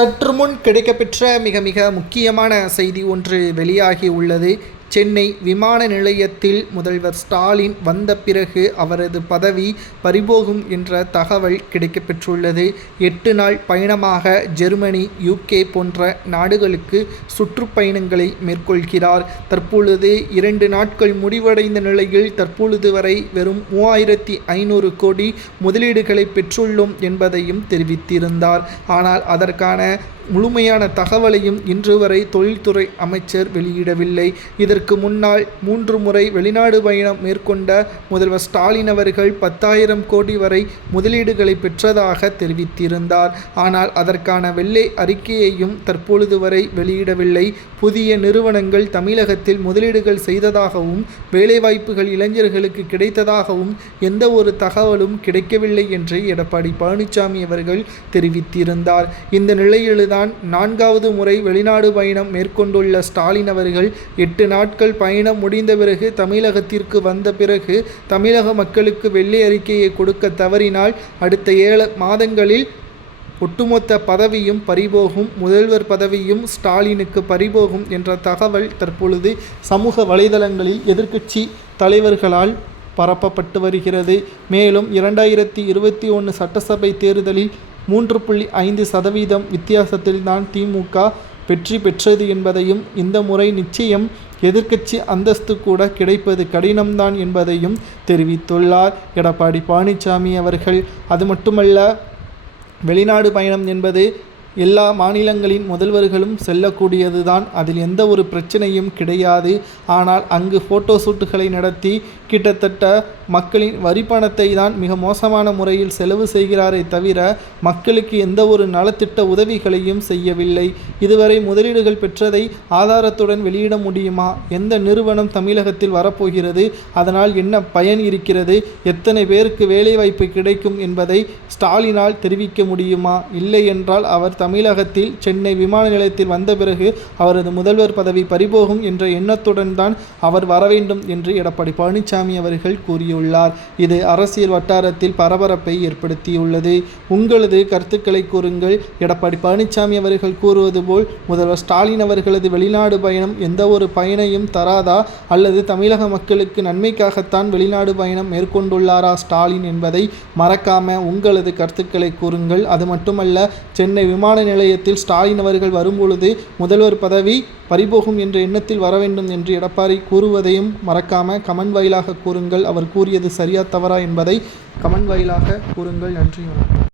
சற்று முன் கிடைக்கப்பெற்ற மிக மிக முக்கியமான செய்தி ஒன்று வெளியாகி உள்ளது. சென்னை விமான நிலையத்தில் முதல்வர் ஸ்டாலின் வந்த பிறகு அவரது பதவி பறிபோகும் என்ற தகவல் கிடைக்கப்பெற்றுள்ளது. 8 நாள் பயணமாக ஜெர்மனி, UK போன்ற நாடுகளுக்கு சுற்றுப்பயணங்களை மேற்கொள்கிறார். தற்பொழுது 2 நாட்கள் முடிவடைந்த நிலையில் தற்பொழுது வரை வெறும் 3500 கோடி முதலீடுகளை பெற்றுள்ளோம் என்பதையும் தெரிவித்திருந்தார். ஆனால் அதற்கான முழுமையான தகவலையும் இன்று வரை தொழில்துறை அமைச்சர் வெளியிடவில்லை. இதற்கு முன்னால் 3 முறை வெளிநாடு பயணம் மேற்கொண்ட முதல்வர் ஸ்டாலின் அவர்கள் 10,000 கோடி வரை முதலீடுகளை பெற்றதாக தெரிவித்திருந்தார். ஆனால் அதற்கான வெள்ளை அறிக்கையையும் தற்பொழுது வரை வெளியிடவில்லை. புதிய நிறுவனங்கள் தமிழகத்தில் முதலீடுகள் செய்ததாகவும் வேலைவாய்ப்புகள் இளைஞர்களுக்கு கிடைத்ததாகவும் எந்த ஒரு தகவலும் கிடைக்கவில்லை என்று எடப்பாடி பழனிசாமி அவர்கள் தெரிவித்திருந்தார். இந்த நிலையில்தான் 4வது முறை வெளிநாடு பயணம் மேற்கொண்டுள்ள ஸ்டாலின் அவர்கள் 8 நாட்கள் பயணம் முடிந்த பிறகு தமிழகத்திற்கு வந்த பிறகு தமிழக மக்களுக்கு வெள்ளை அறிக்கையை கொடுக்க தவறினால் அடுத்த 7 மாதங்களில் ஒட்டுமொத்த பதவியும் பறிபோகும், முதல்வர் பதவியும் ஸ்டாலினுக்கு பறிபோகும் என்ற தகவல் தற்பொழுது சமூக வலைதளங்களில் எதிர்க்கட்சி தலைவர்களால் பரப்பப்பட்டு வருகிறது. மேலும் 2021 சட்டசபை தேர்தலில் 3.5% வித்தியாசத்தில்தான் திமுக வெற்றி பெற்றது என்பதையும், இந்த முறை நிச்சயம் எதிர்க்கட்சி அந்தஸ்து கூட கிடைப்பது கடினம்தான் என்பதையும் தெரிவித்துள்ளார் எடப்பாடி பழனிசாமி அவர்கள். அது மட்டுமல்ல, வெளிநாடு பயணம் என்பது எல்லா மாநிலங்களின் முதல்வர்களும் செல்லக்கூடியதுதான், அதில் எந்த ஒரு பிரச்சனையும் கிடையாது. ஆனால் அங்கு ஃபோட்டோ ஷூட்டுகளை நடத்தி கிட்டத்தட்ட மக்களின் வரி பணத்தை தான் மிக மோசமான முறையில் செலவு செய்கிறாரே தவிர மக்களுக்கு எந்த ஒரு நலத்திட்ட உதவிகளையும் செய்யவில்லை. இதுவரை முதலீடுகள் பெற்றதை ஆதாரத்துடன் வெளியிட முடியுமா? எந்த நிறுவனம் தமிழகத்தில் வரப்போகிறது? அதனால் என்ன பயன் இருக்கிறது? எத்தனை பேருக்கு வேலைவாய்ப்பு கிடைக்கும் என்பதை ஸ்டாலினால் தெரிவிக்க முடியுமா? இல்லை என்றால் அவர் தமிழகத்தில் சென்னை விமான நிலையத்தில் வந்த பிறகு அவரது முதல்வர் பதவி பறிபோகும் என்ற எண்ணத்துடன் தான் அவர் வர வேண்டும் என்று எடப்பாடி பழனிசாமி அவர்கள் கூறியுள்ளார். இது அரசியல் வட்டாரத்தில் பரபரப்பை ஏற்படுத்தியுள்ளது. உங்களது கருத்துக்களை கூறுங்கள். எடப்பாடி பழனிசாமி அவர்கள் கூறுவது போல் முதல்வர் ஸ்டாலின் அவர்களது வெளிநாடு பயணம் எந்த ஒரு பயனையும் தராதா, அல்லது தமிழக மக்களுக்கு நன்மைக்காகத்தான் வெளிநாடு பயணம் மேற்கொண்டுள்ளாரா ஸ்டாலின் என்பதை மறக்காம உங்களது கருத்துக்களை கூறுங்கள். அது மட்டுமல்ல, சென்னை விமான நிலையத்தில் ஸ்டாலின் அவர்கள் வரும்பொழுது முதல்வர் பதவி பறிபோகும் என்ற எண்ணத்தில் வர வேண்டும் என்று எடப்பாடி கூறுவதையும் மறக்காம கமெண்ட் வாயிலாக கூறுங்கள். அவர் கூறியது சரியா தவறா என்பதை கமெண்ட் வாயிலாக கூறுங்கள். நன்றி, வணக்கம்.